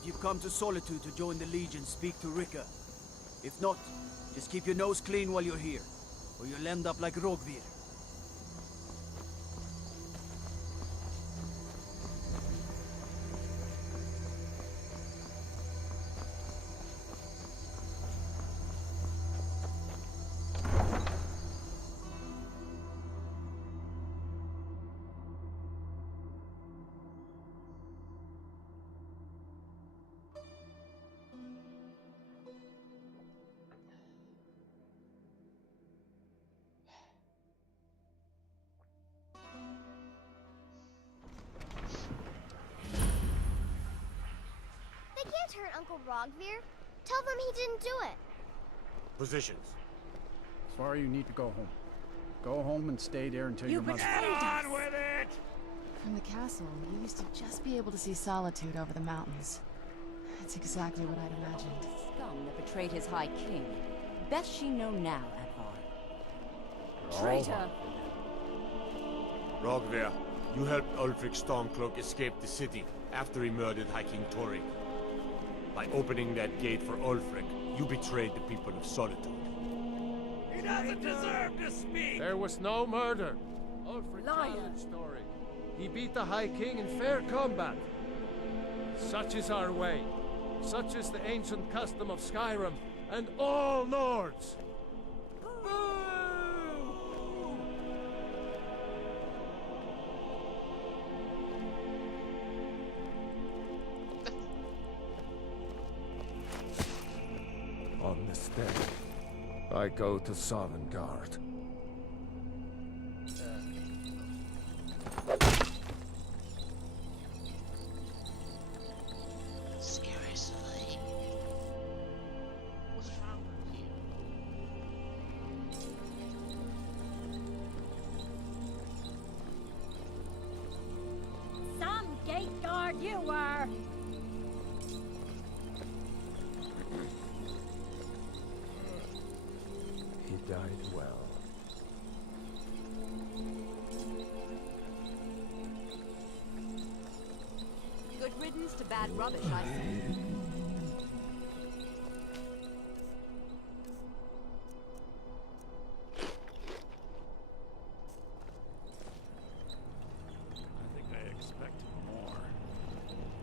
If you've come to Solitude to join the Legion, speak to Rika. If not, just keep your nose clean while you're here, or you'll end up like Rogvir. They can't hurt Uncle Rogvir. Tell them he didn't do it. Positions. Sorry, you need to go home. Go home and stay there until your mother... Get on with it! From the castle, you used to just be able to see Solitude over the mountains. That's exactly what I'd imagined. Scum that betrayed his High King. Best she know now, Advar. Traitor! Rogvir, you helped Ulfric Stormcloak escape the city after he murdered High King Torrik. By opening that gate for Ulfric, you betrayed the people of Solitude. He doesn't deserve to speak! There was no murder. Ulfric challenged Torrik. He beat the High King in fair combat. Such is our way. Such is the ancient custom of Skyrim and all Lords. On this day, I go to Sovngarde. Seriously? What's wrong with you? Some gate guard you were! He died well. Good riddance to bad rubbish, I say. I think I expected more.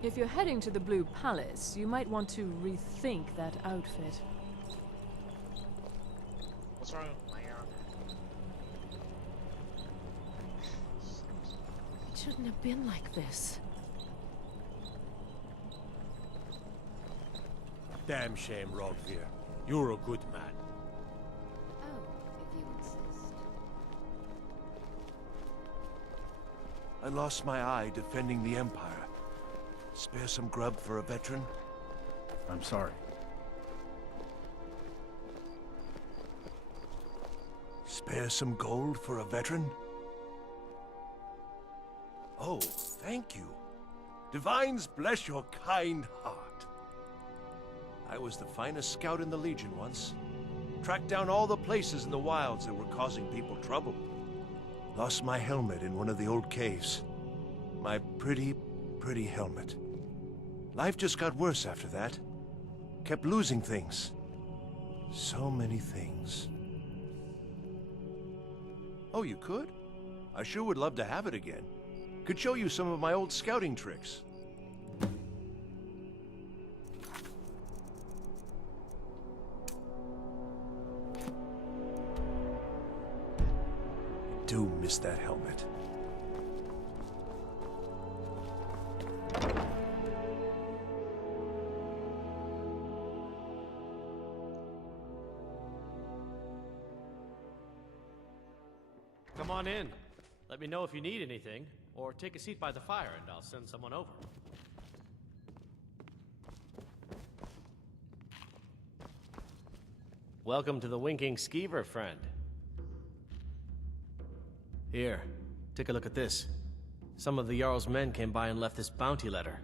If you're heading to the Blue Palace, you might want to rethink that outfit. What's wrong with my arm? It shouldn't have been like this. Damn shame, Rogvir. You're a good man. Oh, if you insist. I lost my eye defending the Empire. Spare some grub for a veteran? I'm sorry. Spare some gold for a veteran? Oh, thank you. Divines bless your kind heart. I was the finest scout in the Legion once. Tracked down all the places in the wilds that were causing people trouble. Lost my helmet in one of the old caves. My pretty, pretty helmet. Life just got worse after that. Kept losing things. So many things. Oh, you could? I sure would love to have it again. Could show you some of my old scouting tricks. I do miss that helmet. Come on in. Let me know if you need anything, or take a seat by the fire and I'll send someone over. Welcome to the Winking Skeever, friend. Here, take a look at this. Some of the Jarl's men came by and left this bounty letter.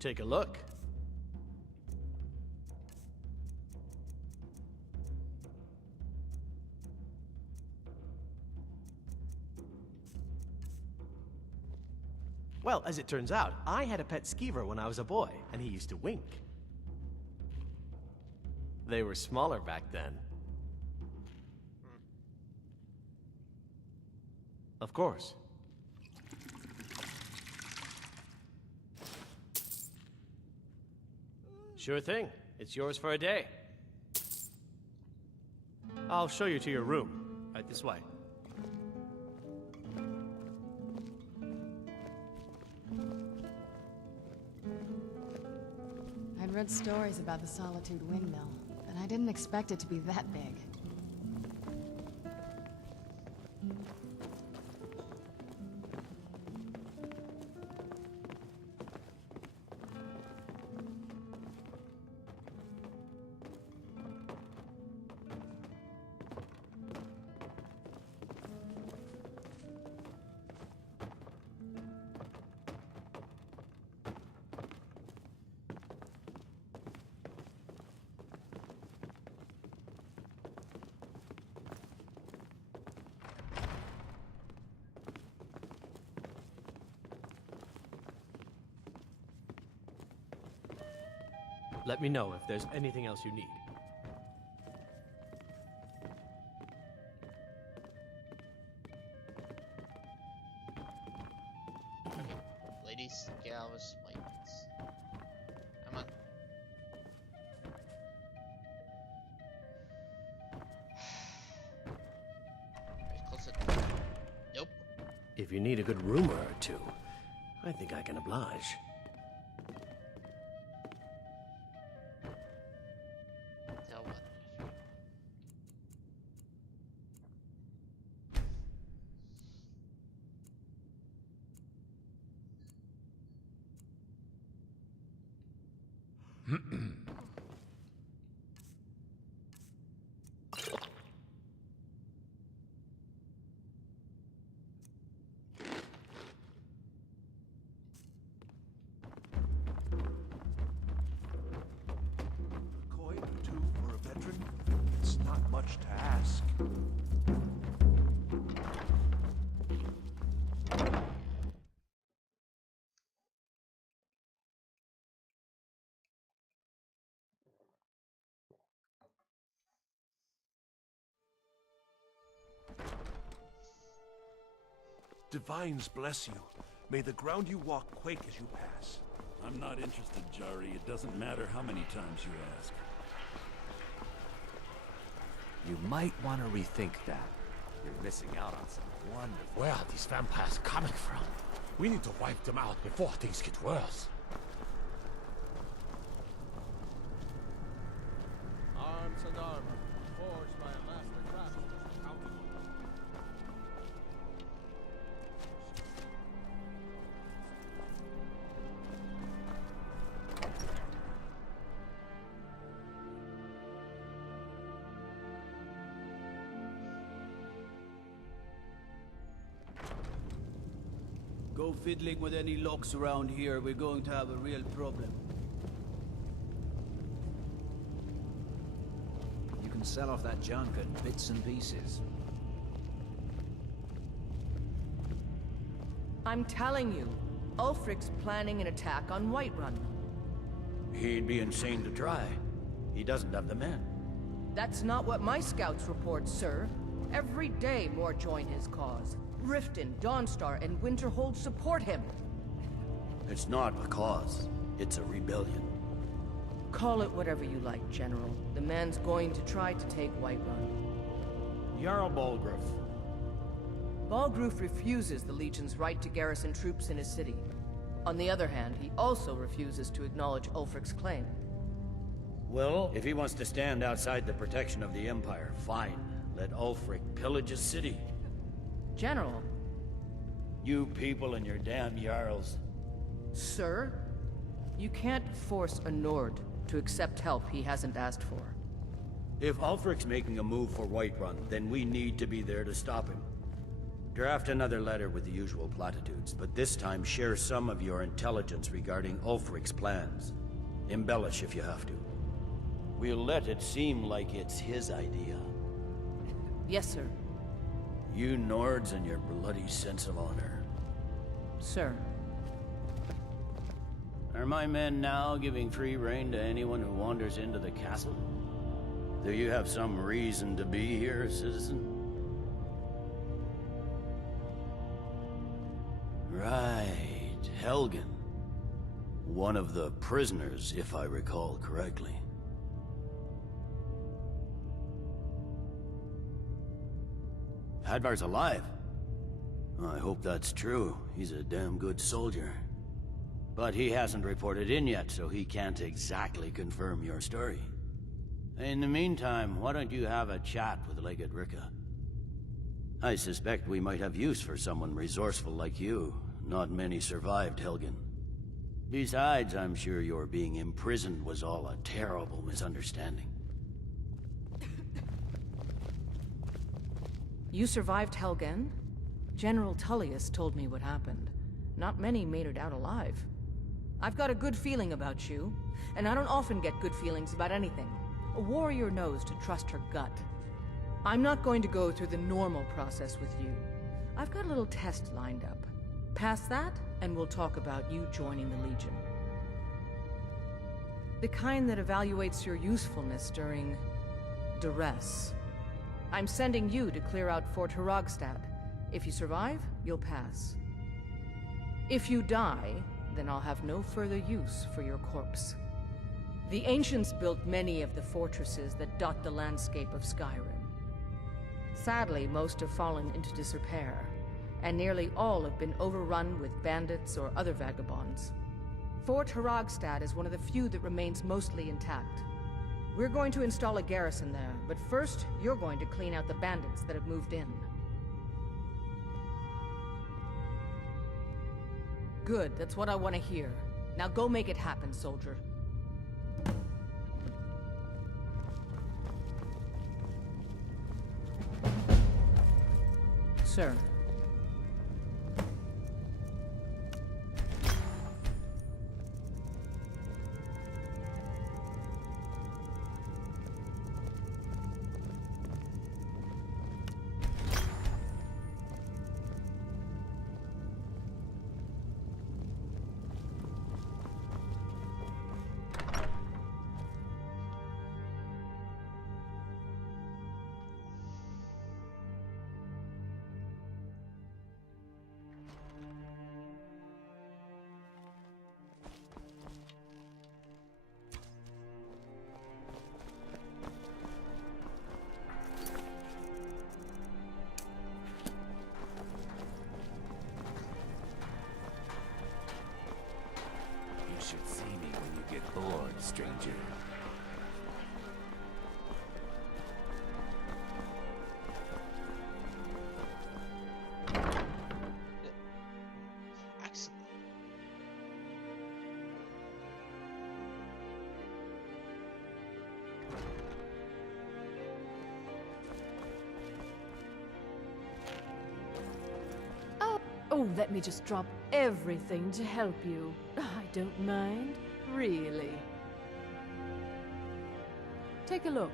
Take a look. Well, as it turns out, I had a pet skeever when I was a boy, and he used to wink. They were smaller back then. Of course. Sure thing. It's yours for a day. I'll show you to your room. Right this way. I'd read stories about the Solitude windmill, but I didn't expect it to be that big. Let me know if there's anything else you need. Ladies, gals, whites. Come on. Right, close it. Nope. If you need a good rumor or two, I think I can oblige. Tell what? Coin or two for a veteran? It's not much to ask. Divines bless you. May the ground you walk quake as you pass. I'm not interested, Jari. It doesn't matter how many times you ask. You might want to rethink that. You're missing out on some wonderful... Where are these vampires coming from? We need to wipe them out before things get worse. Arms and armor, forged by a master craftsman. Go fiddling with any locks around here, we're going to have a real problem. You can sell off that junk in bits and pieces. I'm telling you, Ulfric's planning an attack on Whiterun. He'd be insane to try. He doesn't have the men. That's not what my scouts report, sir. Every day more join his cause. Riften, Dawnstar, and Winterhold support him. It's not a cause. It's a rebellion. Call it whatever you like, General. The man's going to try to take Whiterun. Jarl Balgruuf. Balgruuf refuses the Legion's right to garrison troops in his city. On the other hand, he also refuses to acknowledge Ulfric's claim. Well, if he wants to stand outside the protection of the Empire, fine. Let Ulfric pillage a city. General. You people and your damn Jarls. Sir? You can't force a Nord to accept help he hasn't asked for. If Ulfric's making a move for Whiterun, then we need to be there to stop him. Draft another letter with the usual platitudes, but this time share some of your intelligence regarding Ulfric's plans. Embellish if you have to. We'll let it seem like it's his idea. Yes, sir. You Nords and your bloody sense of honor. Sir. Are my men now giving free rein to anyone who wanders into the castle? Do you have some reason to be here, citizen? Right, Helgen. One of the prisoners, if I recall correctly. Hadvar's alive. I hope that's true. He's a damn good soldier. But he hasn't reported in yet, so he can't exactly confirm your story. In the meantime, why don't you have a chat with Legate Rika? I suspect we might have use for someone resourceful like you. Not many survived, Helgen. Besides, I'm sure your being imprisoned was all a terrible misunderstanding. You survived Helgen? General Tullius told me what happened. Not many made it out alive. I've got a good feeling about you, and I don't often get good feelings about anything. A warrior knows to trust her gut. I'm not going to go through the normal process with you. I've got a little test lined up. Pass that, and we'll talk about you joining the Legion. The kind that evaluates your usefulness during duress. I'm sending you to clear out Fort Herogstad. If you survive, you'll pass. If you die, then I'll have no further use for your corpse. The ancients built many of the fortresses that dot the landscape of Skyrim. Sadly, most have fallen into disrepair, and nearly all have been overrun with bandits or other vagabonds. Fort Herogstad is one of the few that remains mostly intact. We're going to install a garrison there, but first, you're going to clean out the bandits that have moved in. Good, that's what I want to hear. Now go make it happen, soldier. Sir. You should see me when you get bored, stranger. Excellent. Oh, let me just drop everything to help you. I don't mind, really. Take a look.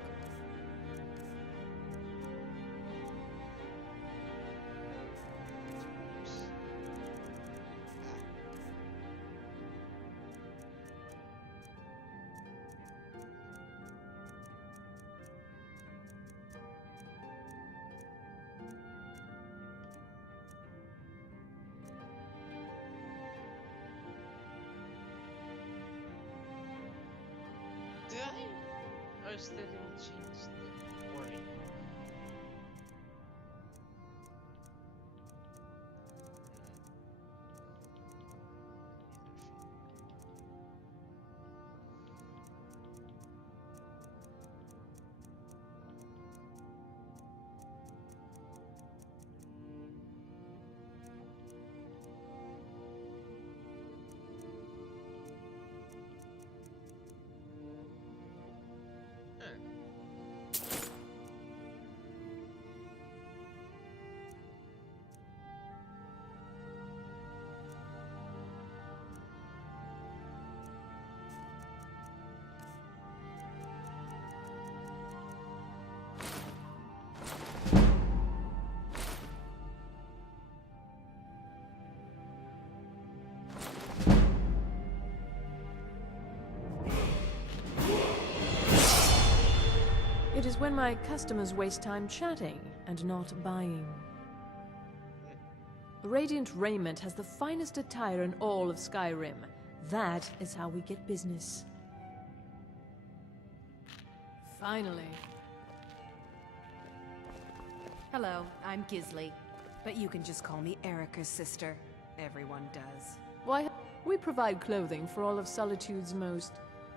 Did I? Or is that didn't change the wording? when my customers waste time chatting and not buying. Radiant Raiment has the finest attire in all of Skyrim. That is how we get business. Finally. Hello, I'm Gisli, but you can just call me Erica's sister. Everyone does. Why, we provide clothing for all of Solitude's most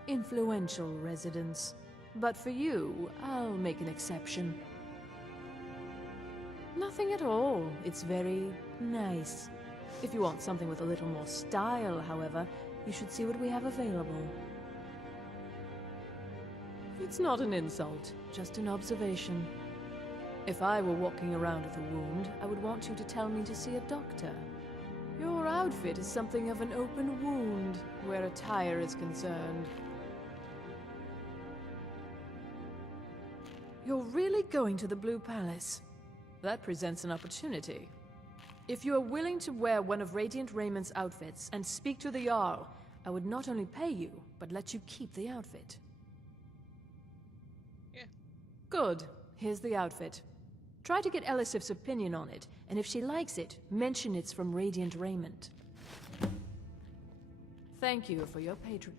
influential residents. But for you, I'll make an exception. Nothing at all. It's very nice. If you want something with a little more style, however, you should see what we have available. It's not an insult, just an observation. If I were walking around with a wound, I would want you to tell me to see a doctor. Your outfit is something of an open wound, where attire is concerned. You're really going to the Blue Palace? That presents an opportunity. If you are willing to wear one of Radiant Raymond's outfits and speak to the Jarl, I would not only pay you, but let you keep the outfit. Yeah. Good. Here's the outfit. Try to get Elisif's opinion on it, and if she likes it, mention it's from Radiant Raymond. Thank you for your patronage.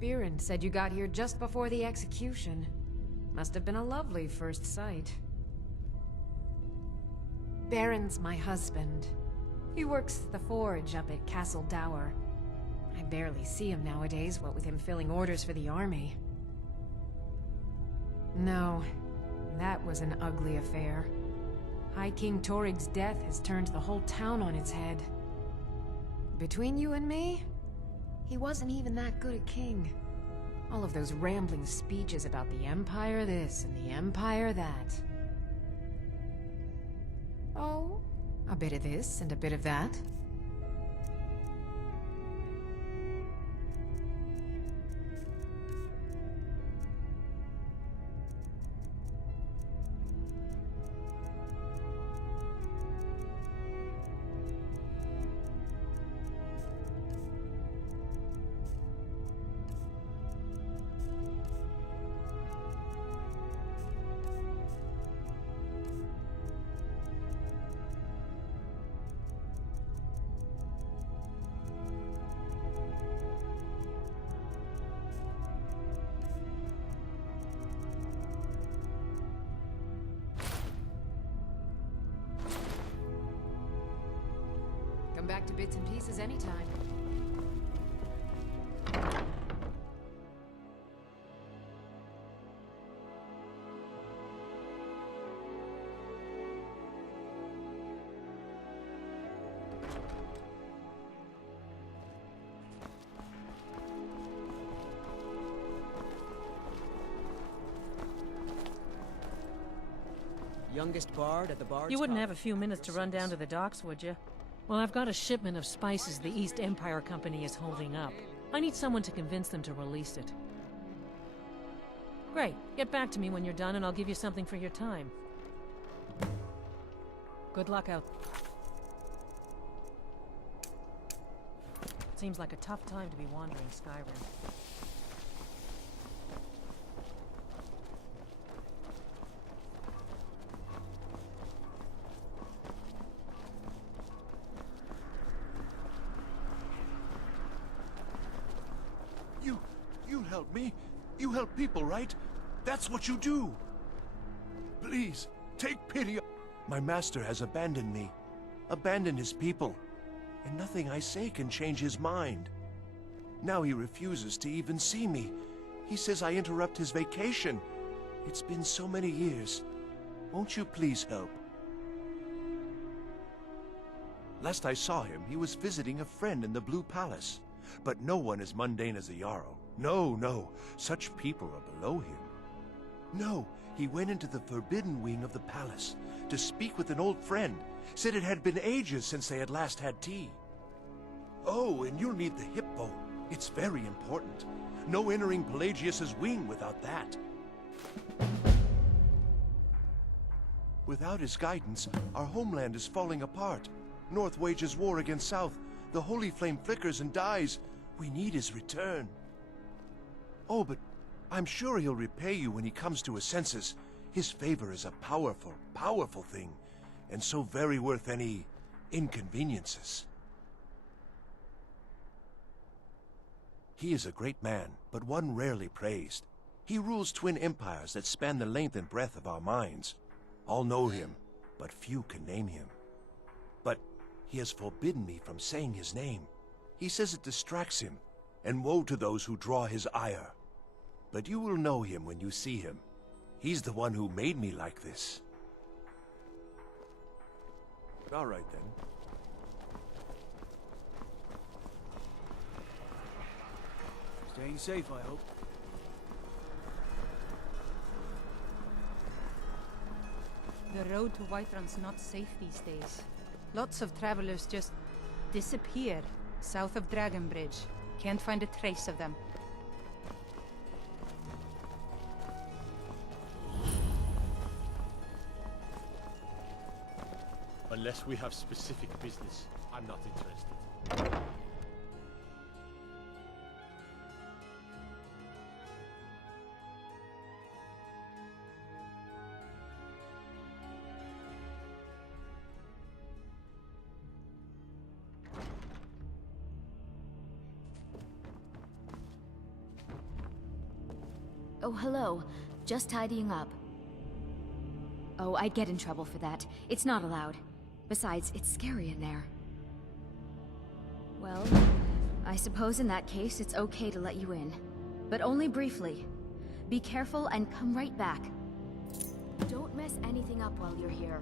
Biren said you got here just before the execution. Must have been a lovely first sight. Baron's my husband. He works the forge up at Castle Dower. I barely see him nowadays, what with him filling orders for the army. No, that was an ugly affair. High King Torig's death has turned the whole town on its head. Between you and me, he wasn't even that good a king. All of those rambling speeches about the Empire this and the Empire that. Oh, a bit of this and a bit of that. Come back to bits and pieces anytime. Youngest bard at the bard's You wouldn't College. have a few minutes to run down to the docks, would you? Well, I've got a shipment of spices the East Empire Company is holding up. I need someone to convince them to release it. Great. Get back to me when you're done and I'll give you something for your time. Good luck out. Seems like a tough time to be wandering Skyrim. You help me. You help people, right? That's what you do. Please, take pity. My master has abandoned me, abandoned his people, and nothing I say can change his mind. Now he refuses to even see me. He says I interrupt his vacation. It's been so many years. Won't you please help? Last I saw him, he was visiting a friend in the Blue Palace. But no one as mundane as a Jarl. No. Such people are below him. No, he went into the forbidden wing of the palace to speak with an old friend. Said it had been ages since they had last had tea. Oh, and you'll need the hippo. It's very important. No entering Pelagius's wing without that. Without his guidance, our homeland is falling apart. North wages war against South. The holy flame flickers and dies. We need his return. Oh, but I'm sure he'll repay you when he comes to his senses. His favor is a powerful, powerful thing, and so very worth any inconveniences. He is a great man, but one rarely praised. He rules twin empires that span the length and breadth of our minds. All know him, but few can name him. But he has forbidden me from saying his name. He says it distracts him, and woe to those who draw his ire. But you will know him when you see him. He's the one who made me like this. All right, then. Staying safe, I hope. The road to Whiterun's not safe these days. Lots of travelers just disappear south of Dragonbridge. Can't find a trace of them. Unless we have specific business, I'm not interested. Oh, hello. Just tidying up. Oh, I'd get in trouble for that. It's not allowed. Besides, it's scary in there. Well, I suppose in that case it's okay to let you in. But only briefly. Be careful and come right back. Don't mess anything up while you're here.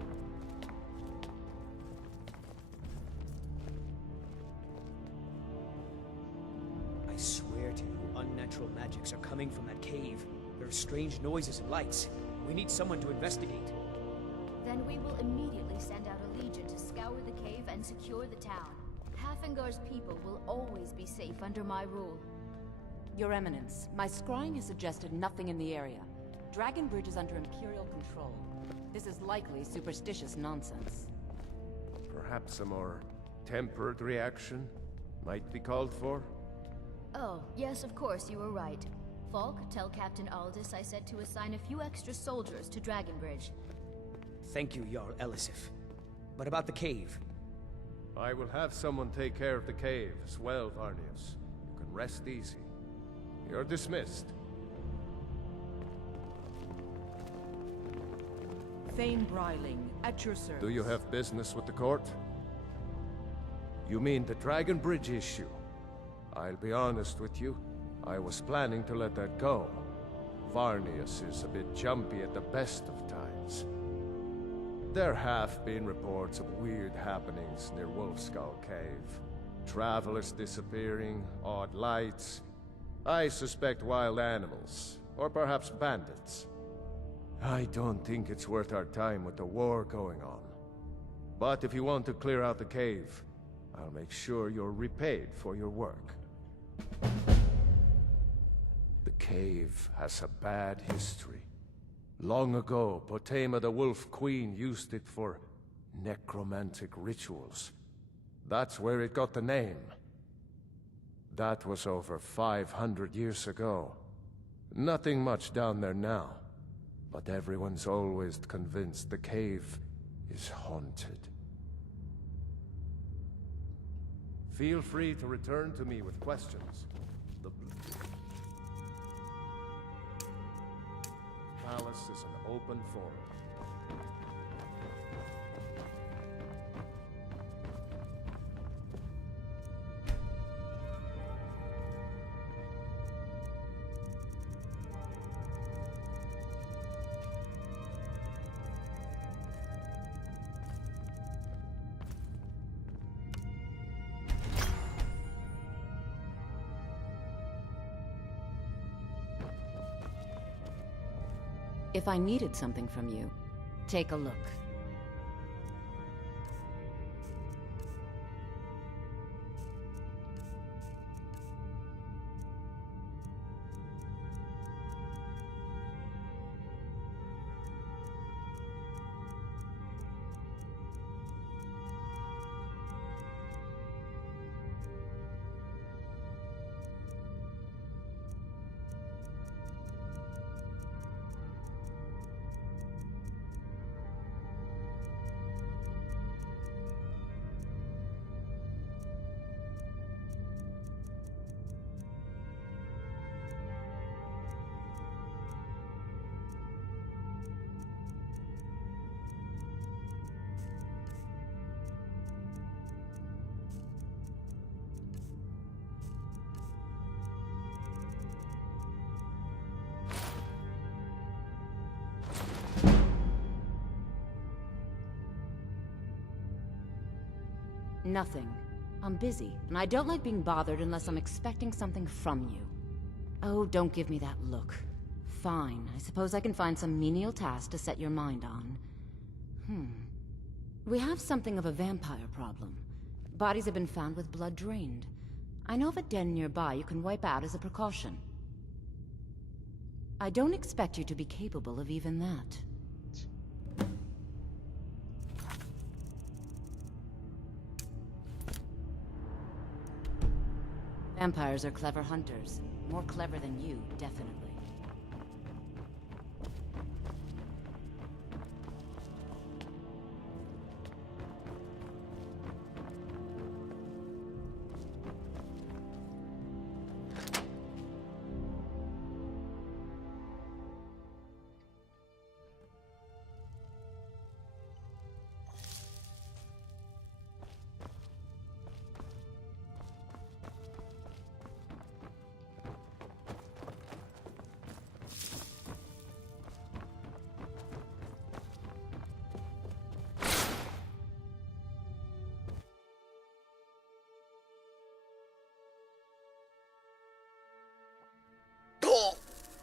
I swear to you, unnatural magics are coming from that cave. There are strange noises and lights. We need someone to investigate. Then we will immediately send out a legion to scour the cave and secure the town. Hafingar's people will always be safe under my rule. Your Eminence, my scrying has suggested nothing in the area. Dragonbridge is under Imperial control. This is likely superstitious nonsense. Perhaps a more tempered reaction might be called for? Oh, yes, of course, you were right. Falk, tell Captain Aldous I said to assign a few extra soldiers to Dragonbridge. Thank you, Jarl Elisif. But about the cave? I will have someone take care of the cave as well, Varnius. You can rest easy. You're dismissed. Thane Bryling, at your service. Do you have business with the court? You mean the Dragonbridge issue? I'll be honest with you. I was planning to let that go. Varnius is a bit jumpy at the best of times. There have been reports of weird happenings near Wolfskull Cave. Travelers disappearing, odd lights. I suspect wild animals, or perhaps bandits. I don't think it's worth our time with the war going on. But if you want to clear out the cave, I'll make sure you're repaid for your work. The cave has a bad history. Long ago, Potema the Wolf Queen used it for necromantic rituals. That's where it got the name. That was over 500 years ago. Nothing much down there now, but everyone's always convinced the cave is haunted. Feel free to return to me with questions. The palace is an open forum. If I needed something from you, take a look. Nothing. I'm busy, and I don't like being bothered unless I'm expecting something from you. Oh, don't give me that look. Fine, I suppose I can find some menial task to set your mind on. We have something of a vampire problem. Bodies have been found with blood drained. I know of a den nearby you can wipe out as a precaution. I don't expect you to be capable of even that. Vampires are clever hunters. More clever than you, definitely.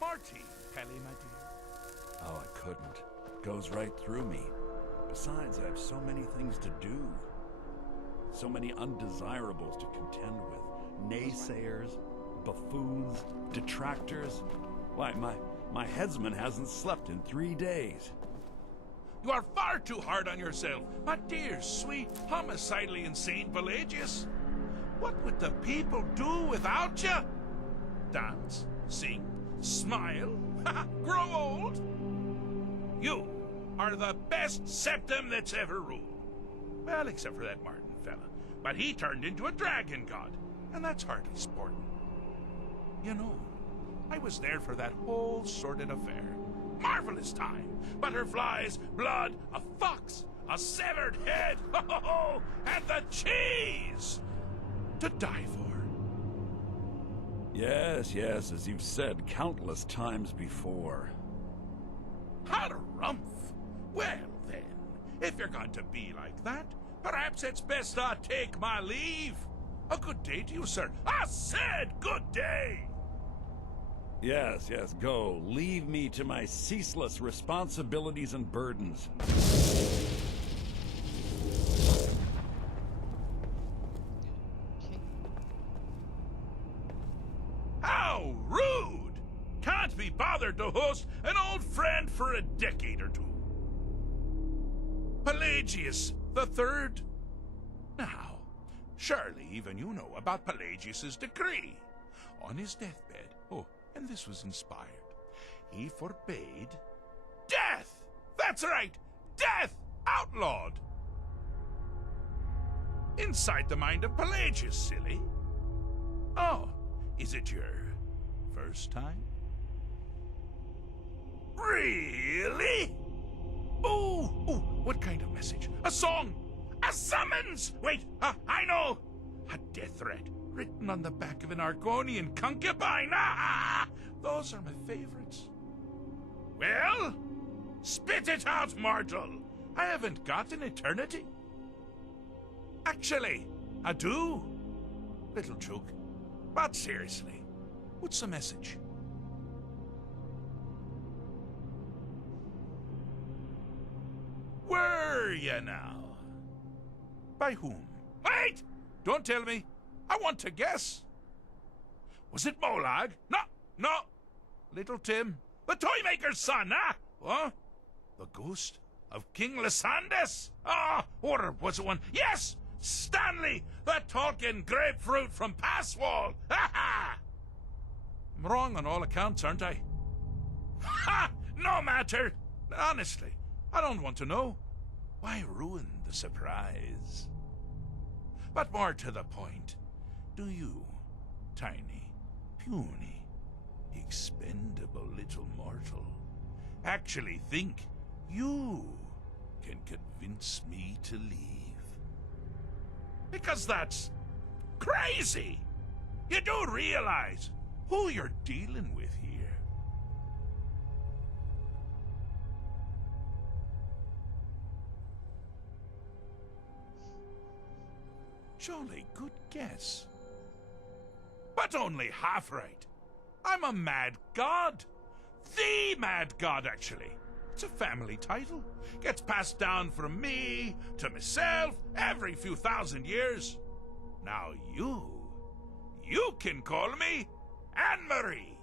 Marty! Pelly, my dear. Oh, I couldn't. Goes right through me. Besides, I have so many things to do. So many undesirables to contend with. Naysayers, buffoons, detractors. Why, my headsman hasn't slept in 3 days. You are far too hard on yourself, my dear, sweet, homicidally insane Pelagius. What would the people do without you? Dance? Sing? Smile? Grow old? You are the best septum that's ever ruled. Well, except for that Martin fella. But he turned into a dragon god, and that's hardly sporting. You know, I was there for that whole sordid affair. Marvelous time. Butterflies, blood, a fox, a severed head, and the cheese to die for. Yes, as you've said countless times before. Harumph! Well then, if you're going to be like that, perhaps it's best I take my leave. A good day to you, sir. I said good day! Yes, go. Leave me to my ceaseless responsibilities and burdens. How rude! bothered to host an old friend for a decade or two. Pelagius the Third. Now, surely even you know about Pelagius's decree. On his deathbed, and this was inspired, he forbade death! That's right! Death! Outlawed! Inside the mind of Pelagius, silly. Oh, is it your first time? Really? Oh, what kind of message? A song? A summons? Wait, I know! A death threat written on the back of an Argonian concubine. Those are my favorites. Well, spit it out, mortal. I haven't got an eternity. Actually, I do. Little joke. But seriously, what's the message? Were you now? By whom? Wait! Don't tell me. I want to guess. Was it Molag? No. Little Tim. The Toymaker's son, What? The ghost of King Lysandas? Or was it one? Yes! Stanley, the talking grapefruit from Passwall! Ha! I'm wrong on all accounts, aren't I? Ha! No matter! Honestly, I don't want to know. Why ruin the surprise? But more to the point, do you, tiny, puny, expendable little mortal, actually think you can convince me to leave? Because that's crazy! You do realize who you're dealing with here. Jolly good guess. But only half right. I'm a mad god. The mad god, actually. It's a family title. Gets passed down from me to myself every few thousand years. Now you can call me Anne-Marie.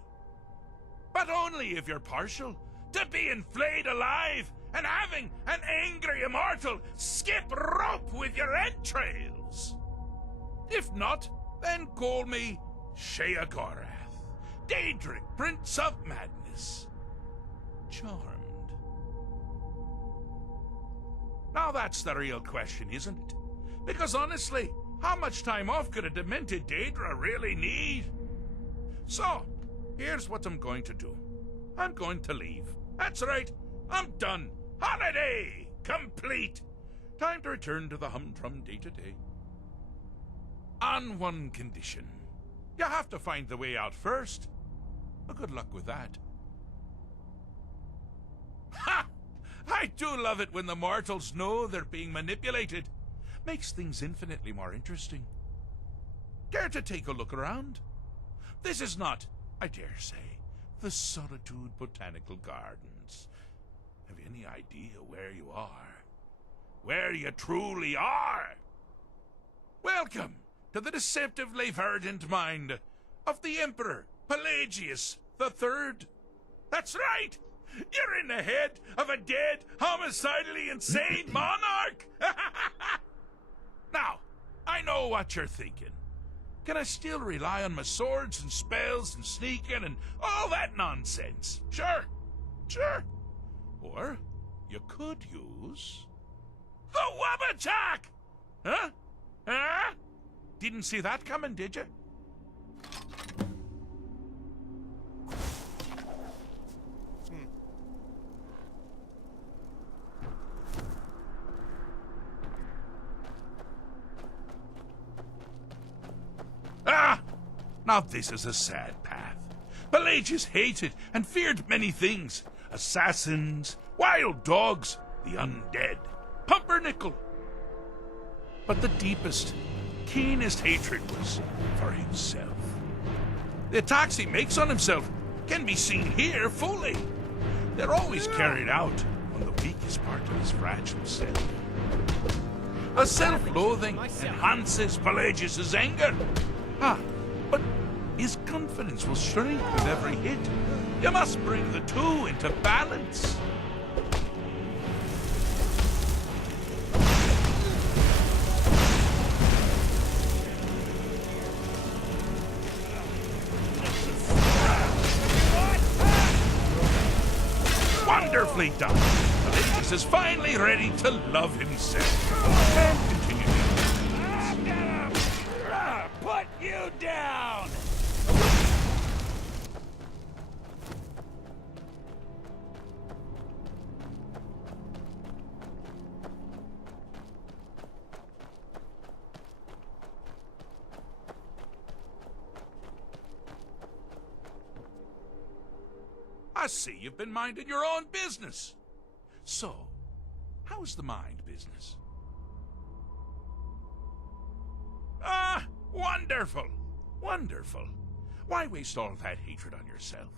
But only if you're partial to being flayed alive and having an angry immortal skip rope with your entrails. If not, then call me Sheogorath, Daedric, Prince of Madness. Charmed. Now that's the real question, isn't it? Because honestly, how much time off could a demented Daedra really need? So, here's what I'm going to do. I'm going to leave. That's right, I'm done. Holiday complete. Time to return to the humdrum day-to-day. On one condition. You have to find the way out first. Well, good luck with that. Ha! I do love it when the mortals know they're being manipulated. Makes things infinitely more interesting. Care to take a look around? This is not, I dare say, the Solitude Botanical Gardens. Have you any idea where you are? Where you truly are? Welcome to the deceptively verdant mind of the Emperor Pelagius the Third. That's right! You're in the head of a dead, homicidally insane monarch! Now, I know what you're thinking. Can I still rely on my swords and spells and sneaking and all that nonsense? Sure. Or you could use the Wabachak! Huh? Didn't see that coming, did you? Now this is a sad path. Pelagius hated and feared many things. Assassins, wild dogs, the undead, pumpernickel. But the deepest, keenest hatred was for himself. The attacks he makes on himself can be seen here fully. They're always carried out on the weakest part of his fragile self. A self-loathing enhances Pelagius's anger. But his confidence will shrink with every hit. You must bring the two into balance. Wonderfully done. Pelagius is finally ready to love himself. And continue. I'm gonna put you down! I see you've been minding your own business. So, how's the mind business? Ah, wonderful. Wonderful. Why waste all that hatred on yourself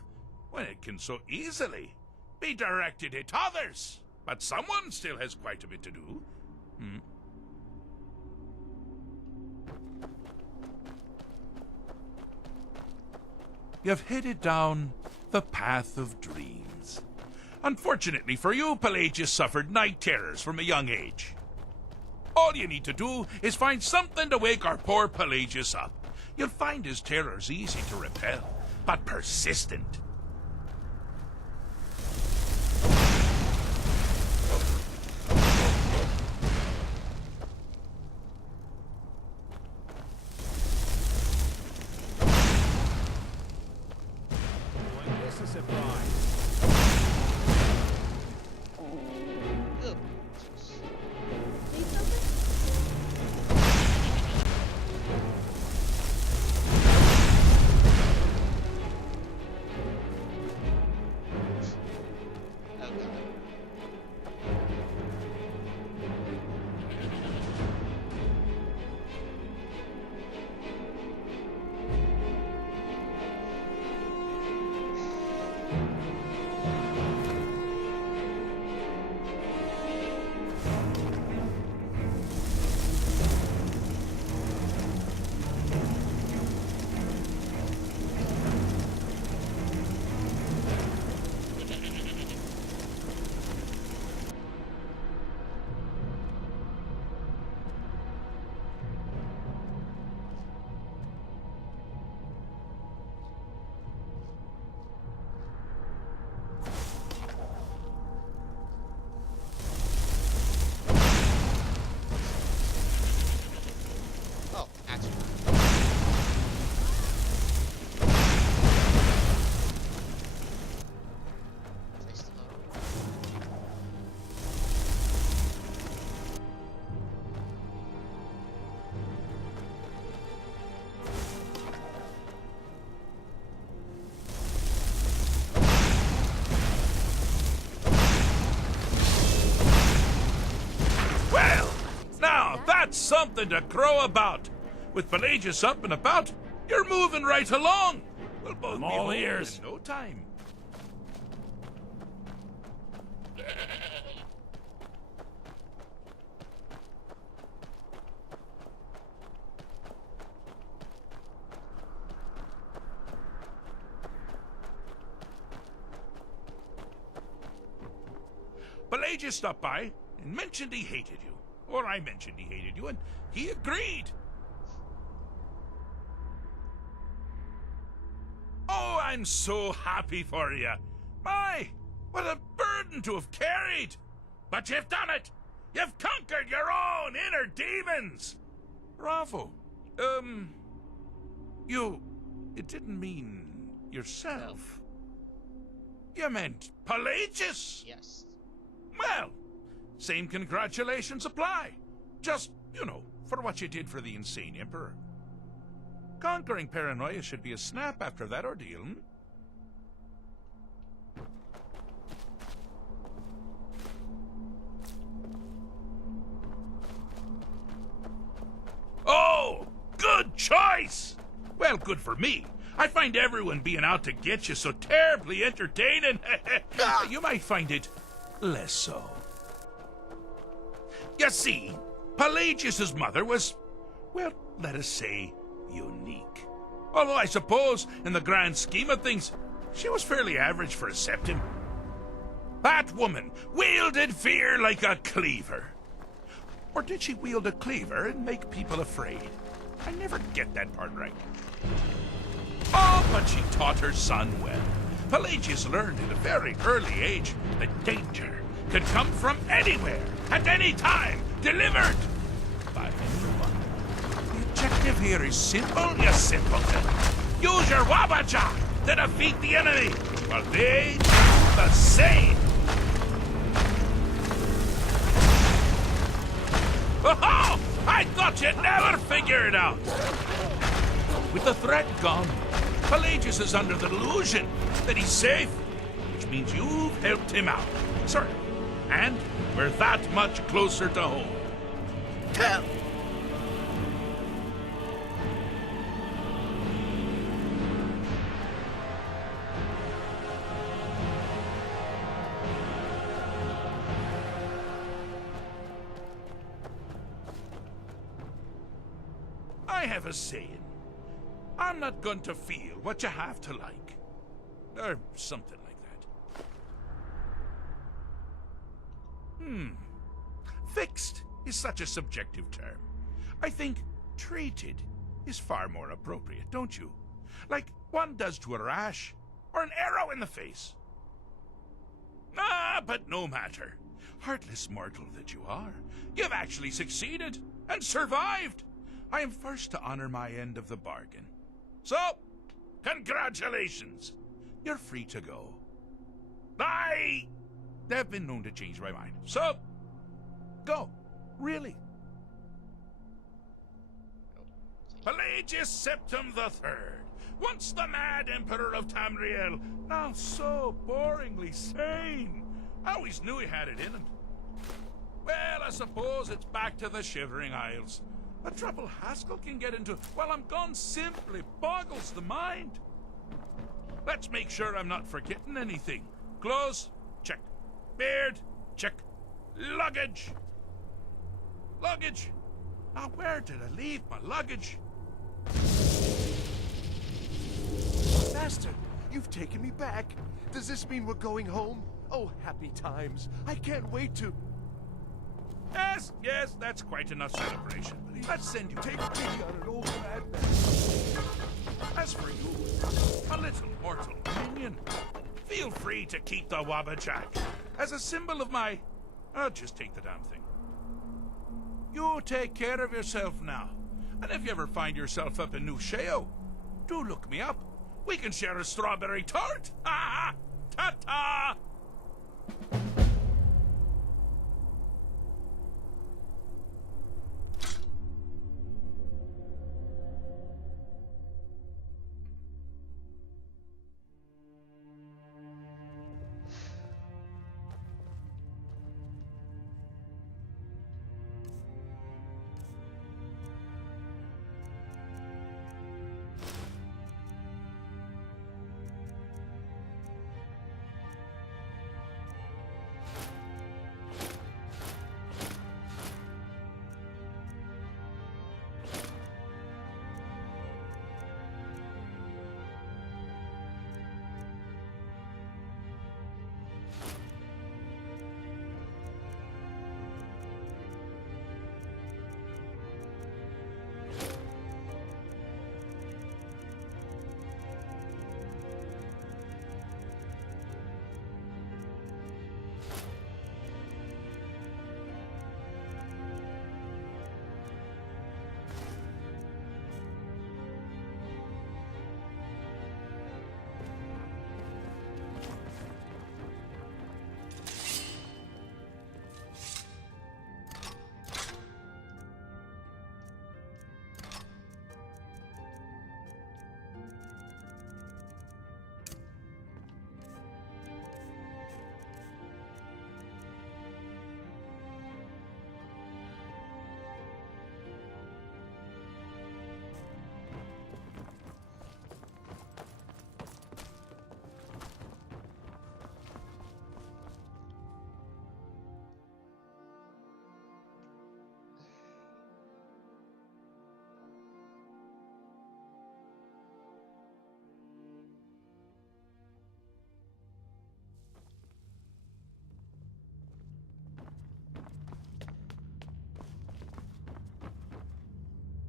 when it can so easily be directed at others? But someone still has quite a bit to do. You've headed down the path of dreams. Unfortunately for you, Pelagius suffered night terrors from a young age. All you need to do is find something to wake our poor Pelagius up. You'll find his terrors easy to repel, but persistent. This is a bride. That's something to crow about. With Pelagius up and about, you're moving right along. We'll both be all home ears. in no time. Pelagius stopped by and mentioned he hated you. Or I mentioned he hated you, and he agreed. Oh, I'm so happy for you. My, what a burden to have carried. But you've done it. You've conquered your own inner demons. Bravo. It didn't mean yourself. You meant Pelagius. Yes. Well, same congratulations apply. Just, for what you did for the insane Emperor. Conquering paranoia should be a snap after that ordeal, Oh, good choice! Well, good for me. I find everyone being out to get you so terribly entertaining. You might find it less so. You see, Pelagius's mother was, well, let us say, unique. Although I suppose, in the grand scheme of things, she was fairly average for a septim. That woman wielded fear like a cleaver. Or did she wield a cleaver and make people afraid? I never get that part right. Oh, but she taught her son well. Pelagius learned at a very early age that danger could come from anywhere, at any time, delivered by anyone. The objective here is simple, you simpleton. Use your Wabajak to defeat the enemy, while they do the same. Oh, I thought you'd never figure it out. With the threat gone, Pelagius is under the delusion that he's safe, which means you've helped him out, sir. And we're that much closer to home. Tell! I have a saying. I'm not going to feel what you have to like. Or something like that. Fixed is such a subjective term. I think treated is far more appropriate, don't you? Like one does to a rash, or an arrow in the face. But no matter. Heartless mortal that you are, you've actually succeeded and survived. I am first to honor my end of the bargain. So, congratulations. You're free to go. I have been known to change my mind. So, go. Really. Pelagius Septim III, once the mad Emperor of Tamriel, now so boringly sane. I always knew he had it in him. Well, I suppose it's back to the Shivering Isles. The trouble Haskell can get into while I'm gone simply boggles the mind. Let's make sure I'm not forgetting anything. Clothes? Check. Beard? Check. Luggage? Luggage? Now, where did I leave my luggage? Master, you've taken me back. Does this mean we're going home? Oh, happy times. I can't wait to... Yes, that's quite enough celebration. Let's send you. Take pity on an old madman. As for you, a little mortal minion, feel free to keep the Wabajak as a symbol of my... I'll just take the damn thing. You take care of yourself now. And if you ever find yourself up in New Sheo, do look me up. We can share a strawberry tart. Ha ha! Ta-ta!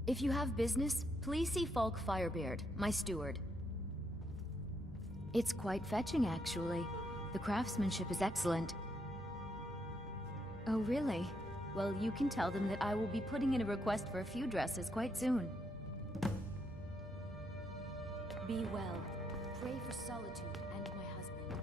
If you have business, please see Falk Firebeard, my steward. It's quite fetching, actually. The craftsmanship is excellent. Oh, really? Well, you can tell them that I will be putting in a request for a few dresses quite soon. Be well. Pray for Solitude and my husband.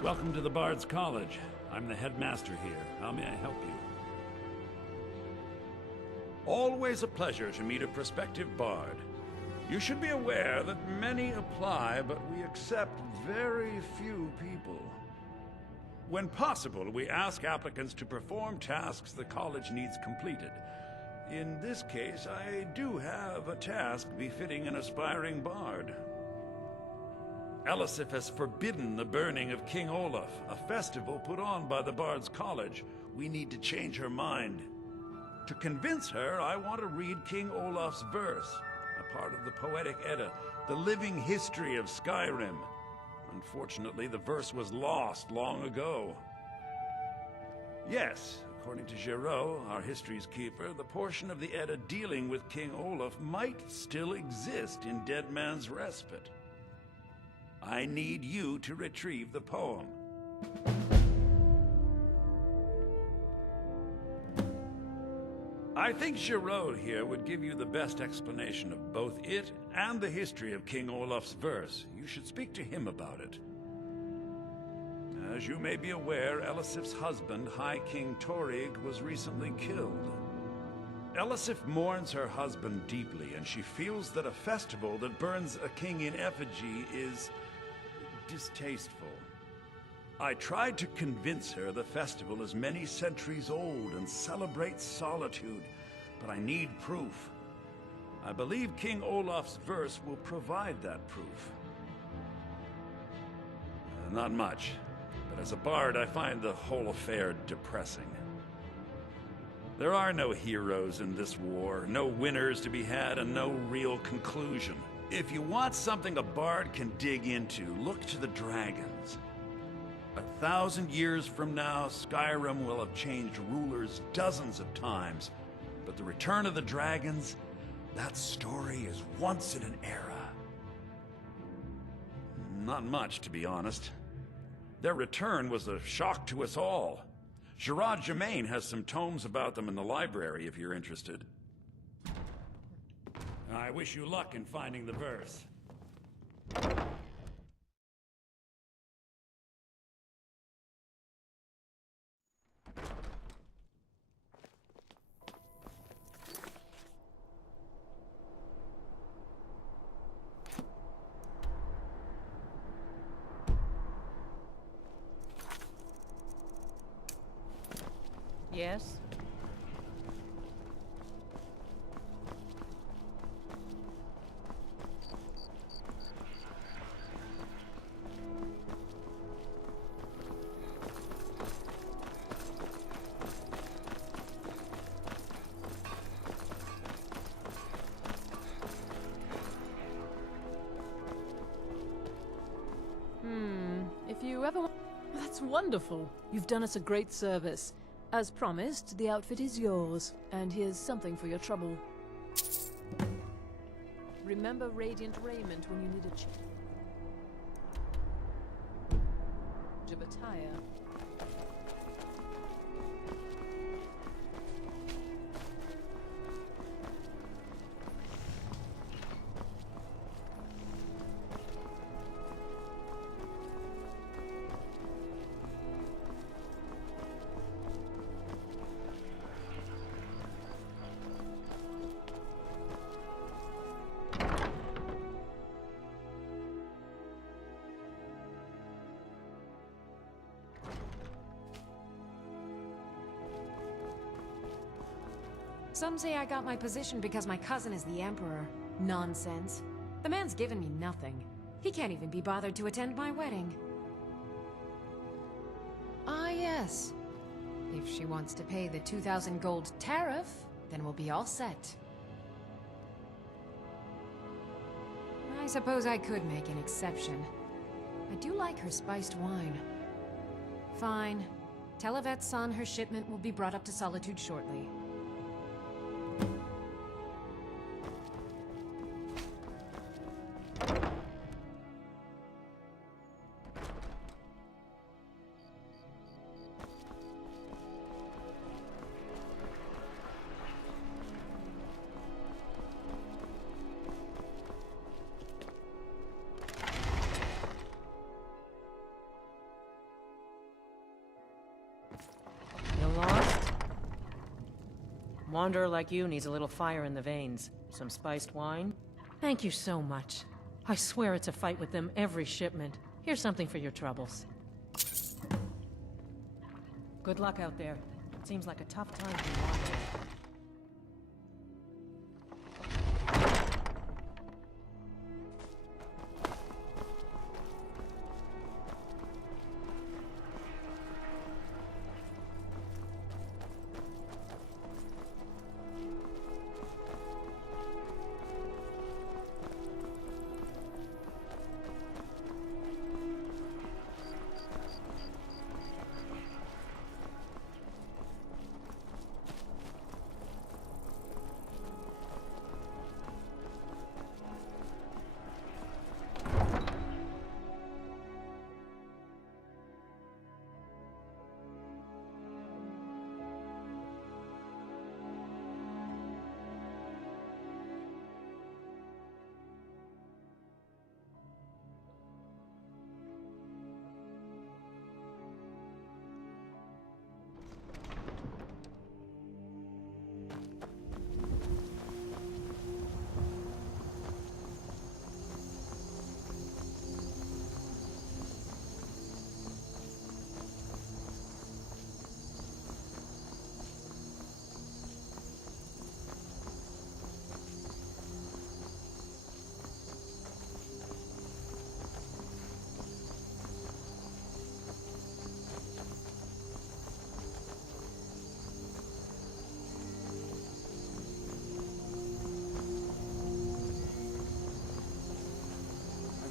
Welcome to the Bard's College. I'm the headmaster here. How may I help you? Always a pleasure to meet a prospective bard. You should be aware that many apply, but we accept very few people. When possible, we ask applicants to perform tasks the college needs completed. In this case, I do have a task befitting an aspiring bard. Elisif has forbidden the burning of King Olaf, a festival put on by the Bard's College. We need to change her mind. To convince her, I want to read King Olaf's verse, a part of the Poetic Edda, the living history of Skyrim. Unfortunately, the verse was lost long ago. Yes, according to Giraud, our history's keeper, the portion of the Edda dealing with King Olaf might still exist in Dead Man's Respite. I need you to retrieve the poem. I think Giraud here would give you the best explanation of both it and the history of King Olaf's verse. You should speak to him about it. As you may be aware, Elisif's husband, High King Torig, was recently killed. Elisif mourns her husband deeply, and she feels that a festival that burns a king in effigy is distasteful. I tried to convince her the festival is many centuries old and celebrates solitude, but I need proof. I believe King Olaf's verse will provide that proof. Not much, but as a bard I find the whole affair depressing. There are no heroes in this war, no winners to be had, and no real conclusion. If you want something a bard can dig into, look to the dragons. 1,000 years from now, Skyrim will have changed rulers dozens of times, but the return of the dragons, that story is once in an era. Not much, to be honest. Their return was a shock to us all. Gerard Germain has some tomes about them in the library if you're interested. I wish you luck in finding the verse. Yes? If you ever want... That's wonderful. You've done us a great service. As promised, the outfit is yours, and here's something for your trouble. Remember Radiant Raiment when you need a change of attire. Some say I got my position because my cousin is the Emperor. Nonsense. The man's given me nothing. He can't even be bothered to attend my wedding. Ah, yes. If she wants to pay the 2,000 gold tariff, then we'll be all set. I suppose I could make an exception. I do like her spiced wine. Fine. Tell Yvette's son her shipment will be brought up to Solitude shortly. Wanderer like you needs a little fire in the veins. Some spiced wine? Thank you so much. I swear it's a fight with them every shipment. Here's something for your troubles. Good luck out there. It seems like a tough time to be wandering.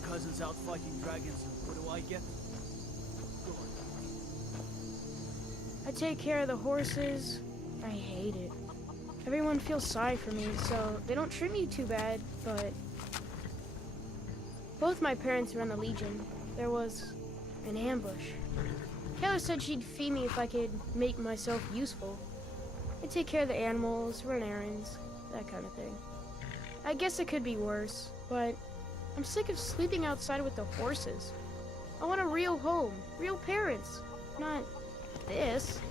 Cousin's out fighting dragons, and what do I get? Go on. I take care of the horses. I hate it. Everyone feels sorry for me, so they don't treat me too bad, but... Both my parents were in the Legion. There was an ambush. Kayla said she'd feed me if I could make myself useful. I take care of the animals, run errands, that kind of thing. I guess it could be worse, but I'm sick of sleeping outside with the horses. I want a real home, real parents, not this.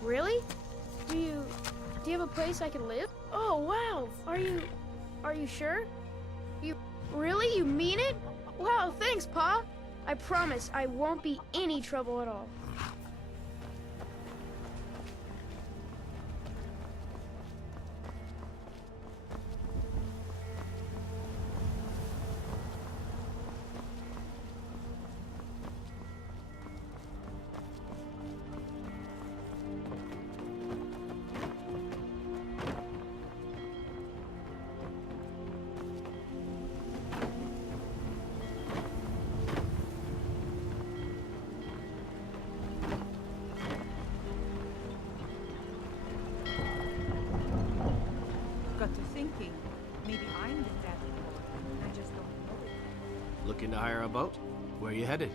Really? Do you have a place I can live? Oh, wow. Are you sure? Really? You mean it? Wow, thanks, Pa. I promise I won't be any trouble at all. Looking to hire a boat? Where are you headed?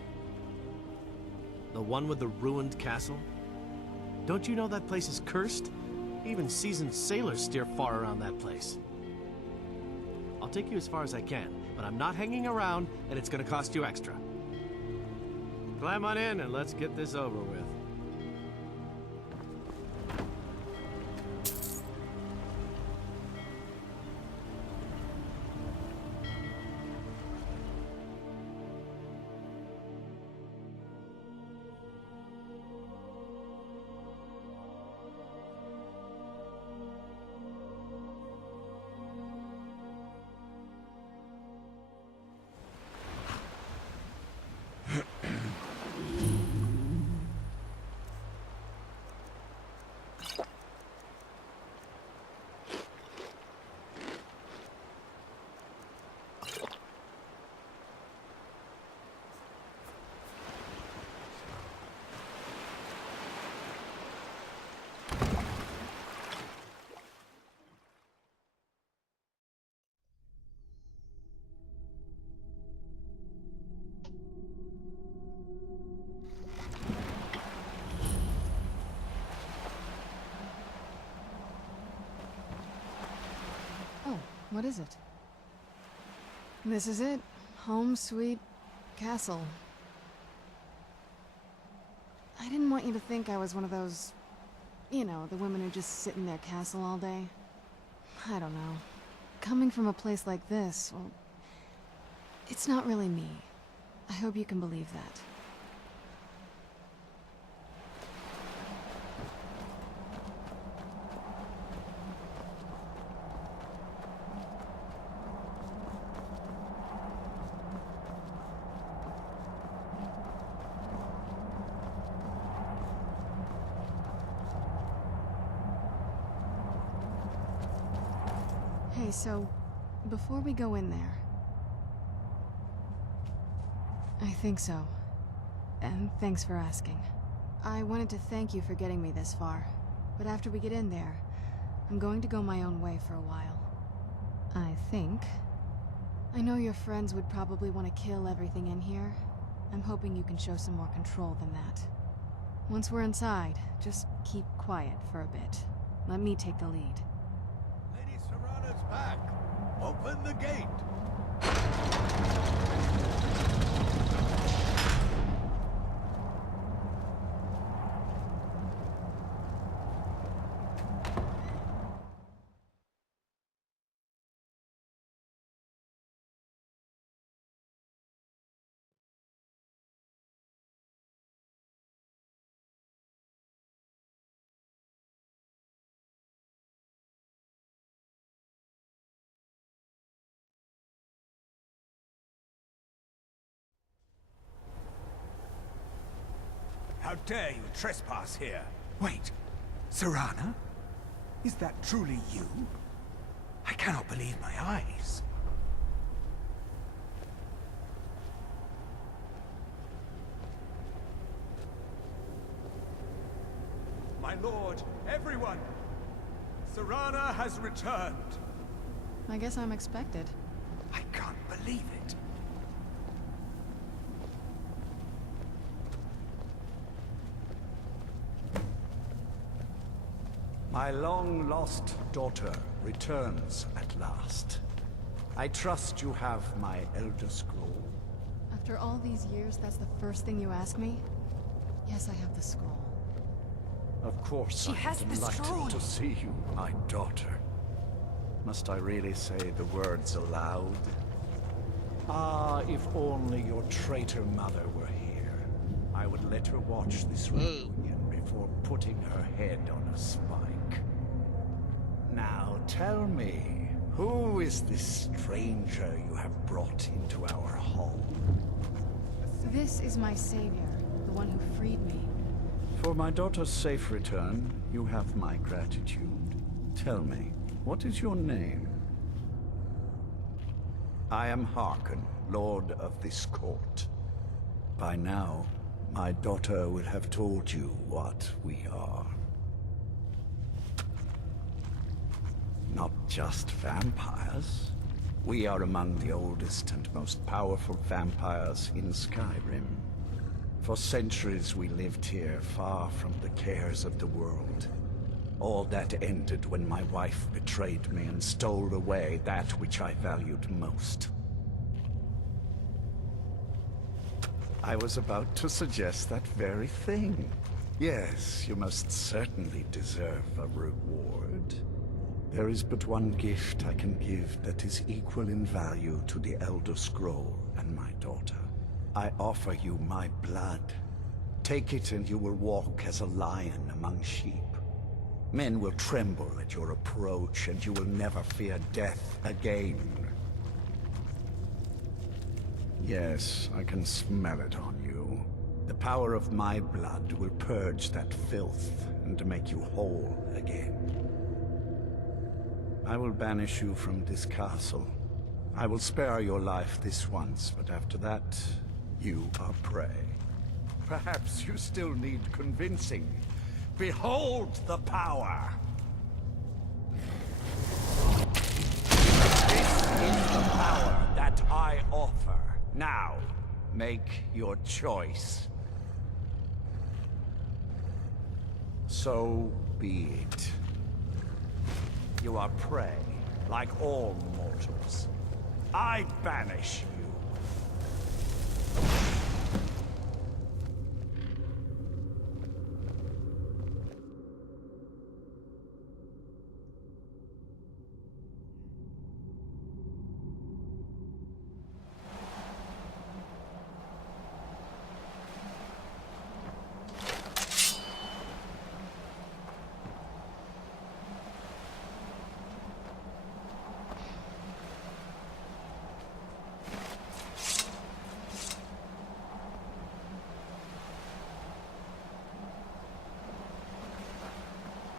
The one with the ruined castle? Don't you know that place is cursed? Even seasoned sailors steer far around that place. I'll take you as far as I can, but I'm not hanging around, and it's gonna cost you extra. Climb on in and let's get this over with. What is it? This is it. Home sweet castle. I didn't want you to think I was one of those... You know, the women who just sit in their castle all day. I don't know. Coming from a place like this, well... It's not really me. I hope you can believe that. Hey, so, before we go in there... I think so. And thanks for asking. I wanted to thank you for getting me this far. But after we get in there, I'm going to go my own way for a while. I think. I know your friends would probably want to kill everything in here. I'm hoping you can show some more control than that. Once we're inside, just keep quiet for a bit. Let me take the lead. Lady Serrana's back. Open the gate. How dare you trespass here? Wait, Serrana? Is that truly you? I cannot believe my eyes. My lord, everyone! Serrana has returned! I guess I'm expected. I can't believe it. My long-lost daughter returns at last. I trust you have my Elder Scroll. After all these years, that's the first thing you ask me? Yes, I have the scroll. Of course, I'm delighted to see you, my daughter. Must I really say the words aloud? Ah, if only your traitor mother were here. I would let her watch this reunion before putting her head on a spike. Now tell me, who is this stranger you have brought into our home? This is my savior, the one who freed me. For my daughter's safe return, you have my gratitude. Tell me, what is your name? I am Harkon, Lord of this court. By now, my daughter will have told you what we are. Not just vampires. We are among the oldest and most powerful vampires in Skyrim. For centuries we lived here, far from the cares of the world. All that ended when my wife betrayed me and stole away that which I valued most. I was about to suggest that very thing. Yes, you must certainly deserve a reward. There is but one gift I can give that is equal in value to the Elder Scroll and my daughter. I offer you my blood. Take it and you will walk as a lion among sheep. Men will tremble at your approach and you will never fear death again. Yes, I can smell it on you. The power of my blood will purge that filth and make you whole again. I will banish you from this castle. I will spare your life this once, but after that, you are prey. Perhaps you still need convincing. Behold the power! This is the power that I offer. Now, make your choice. So be it. You are prey, like all mortals. I banish